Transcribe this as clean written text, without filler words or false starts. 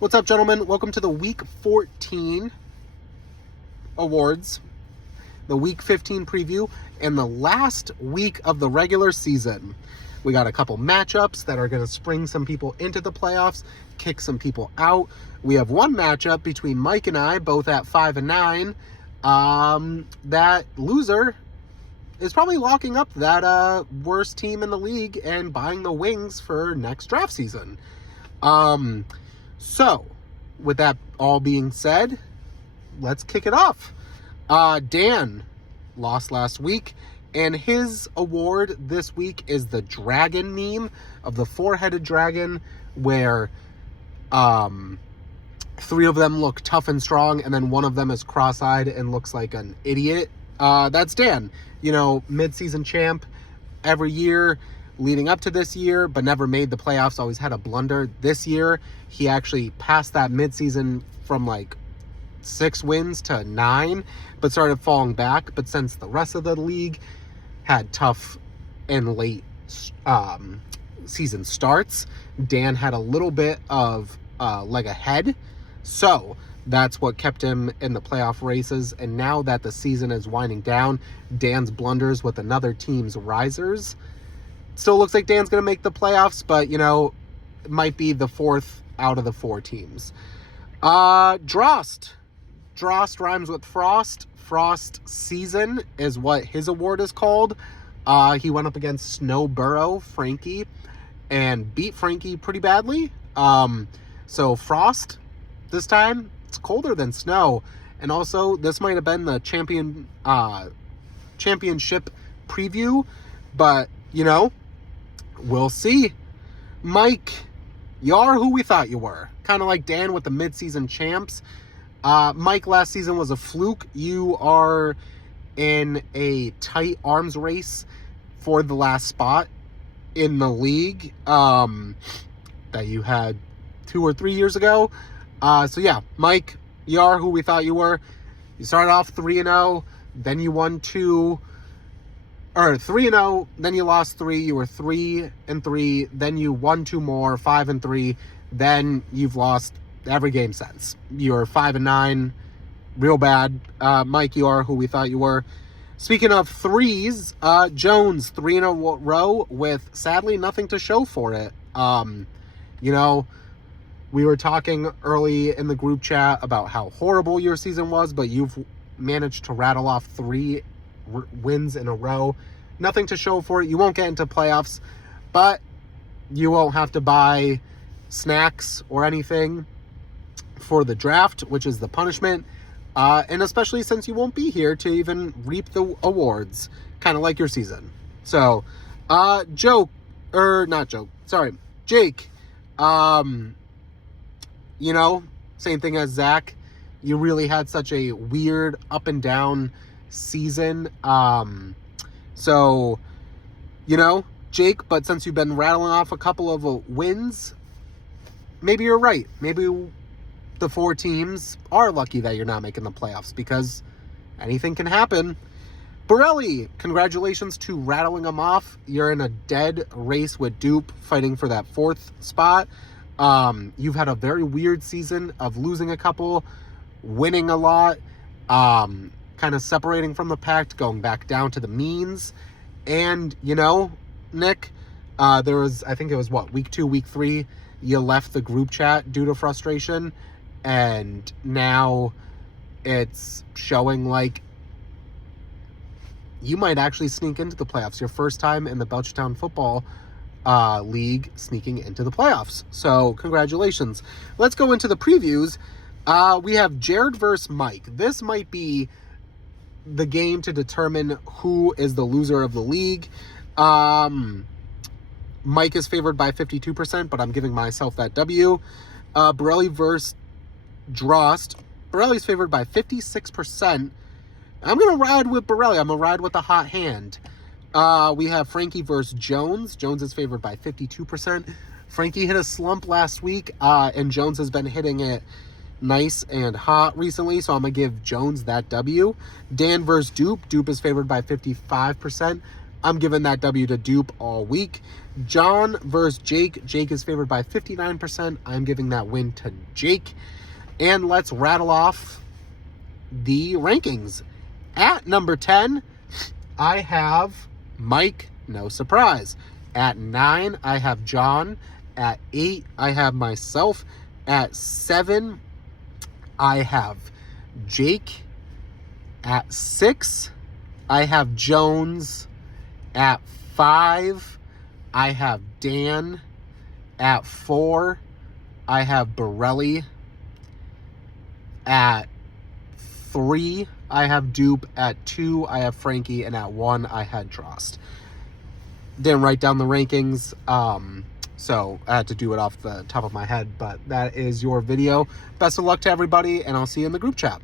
What's up, gentlemen? Welcome to the Week 14 awards, the Week 15 preview, and the last week of the regular season. We got a couple matchups that are going to spring some people into the playoffs, kick some people out. We have one matchup between Mike and I, both at 5-9. That loser is probably locking up that worst team in the league and buying the wings for next draft season. So, with that all being said, let's kick it off. Dan lost last week, and his award this week is the dragon meme of the four-headed dragon, where three of them look tough and strong, and then one of them is cross-eyed and looks like an idiot. That's Dan, mid-season champ every year leading up to this year, but never made the playoffs, always had a blunder. This year, he actually passed that midseason from 6 wins to 9, but started falling back. But since the rest of the league had tough and late season starts, Dan had a little bit of leg ahead. So that's what kept him in the playoff races. And now that the season is winding down, Dan's blunders with another team's risers. Still looks like Dan's going to make the playoffs, but, it might be the fourth out of the 4 teams. Drost. Drost rhymes with Frost. Frost Season is what his award is called. He went up against Snowborough, Frankie, and beat Frankie pretty badly. So Frost, this time, it's colder than snow. And also, this might have been the championship preview, but, we'll see. Mike, you are who we thought you were. Kind of like Dan with the midseason champs. Mike, last season was a fluke. You are in a tight arms race for the last spot in the league that you had 2 or 3 years ago. So yeah, Mike, you are who we thought you were. You started off 3-0, then you won 2. Or 3-0, then you lost 3. You were 3-3. Then you won 2 more, 5-3. Then you've lost every game since. You're 5-9, real bad. Mike, you are who we thought you were. Speaking of threes, Jones 3 in a row with sadly nothing to show for it. We were talking early in the group chat about how horrible your season was, but you've managed to rattle off 3 wins in a row. Nothing to show for it. You won't get into playoffs, but you won't have to buy snacks or anything for the draft, which is the punishment. And especially since you won't be here to even reap the awards, kind of like your season. So, Jake, same thing as Zach. You really had such a weird up and down season. Jake, but since you've been rattling off a couple of wins, maybe you're right. Maybe the 4 teams are lucky that you're not making the playoffs, because anything can happen. Borelli, congratulations to rattling them off. You're in a dead race with Dupe, fighting for that 4th spot. You've had a very weird season of losing a couple, winning a lot, kind of separating from the pack, going back down to the means. And, Nick, there was, I think it was week 2, week 3, you left the group chat due to frustration, and now it's showing like you might actually sneak into the playoffs. Your first time in the Belchertown Football League sneaking into the playoffs. So, congratulations. Let's go into the previews. We have Jared versus Mike. This might be the game to determine who is the loser of the league. Mike is favored by 52%, but I'm giving myself that W. Borelli versus Drost. Borelli's favored by 56%. I'm going to ride with Borelli. I'm going to ride with the hot hand. We have Frankie versus Jones. Jones is favored by 52%. Frankie hit a slump last week, and Jones has been hitting it nice and hot recently, so I'm going to give Jones that W. Dan versus Dupe. Dupe is favored by 55%. I'm giving that W to Dupe all week. John versus Jake. Jake is favored by 59%. I'm giving that win to Jake. And let's rattle off the rankings. At number 10, I have Mike, no surprise. At 9, I have John. At 8, I have myself. At 7, I have Jake. At 6, I have Jones. At 5, I have Dan. At 4, I have Borelli. At 3, I have Dupe. At 2, I have Frankie. And at 1, I had Trost. Didn't write down the rankings, so I had to do it off the top of my head, but that is your video. Best of luck to everybody, and I'll see you in the group chat.